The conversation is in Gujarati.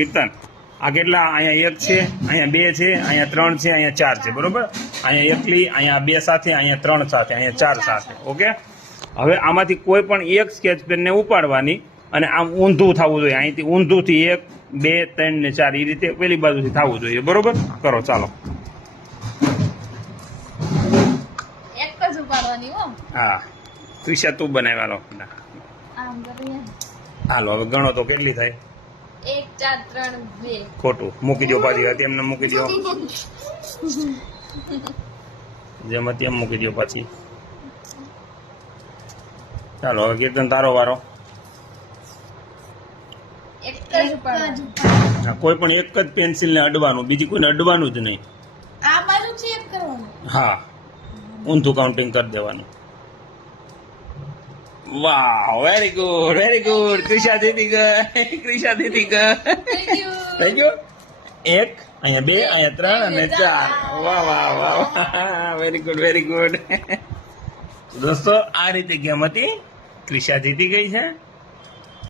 કીર્તન. આ કેટલા? અહીંયા એક છે અહીંયા બે છે અહીંયા ત્રણ છે અહીંયા ચાર છે. બરોબર? અહીંયા એકલી અહીંયા બે સાથે અહીંયા ત્રણ સાથે અહીંયા ચાર સાથે. ઓકે? હવે આમાંથી કોઈ પણ એક સ્કેચ પેનને ઉપાડવાની અને આમ ઊંધું થવું જોઈએ. અહીંથી ઊંધુંથી એક બે ત્રણ ને ચાર એ રીતે પેલી બાજુથી થવું જોઈએ. બરોબર? કરો ચાલો. હો. ત્રિષા તું બનાવ્યા હાલો હવે ગણો તો કેટલી થાય? ખોટું. મૂકી દો પાછી એમને મૂકી દો. જેમ તેમ મૂકી દો પાછી. ચાલો હવે કીર્તન તારો વારો. કોઈ પણ એક જ પેન્સિલ ને અડવાનું બીજી કોઈને અડવાનું જ નહીં. આ બાજુ ચેક કરવાનું. હા ઊંધું કાઉન્ટિંગ કરી દેવાનું. વાહ very good very good Krisha જીતી ગઈ ક્રિશા જીતી ગઈ થેન્ક યુ થઈ ગયું એક અહીંયા બે અહીંયા ત્રણ અને ચાર. વાહ વાહ વાહ વાહ વેરી ગુડ વેરી ગુડ દોસ્તો આ રીતે ગેમ હતી. ક્રિશા જીતી ગઈ છે.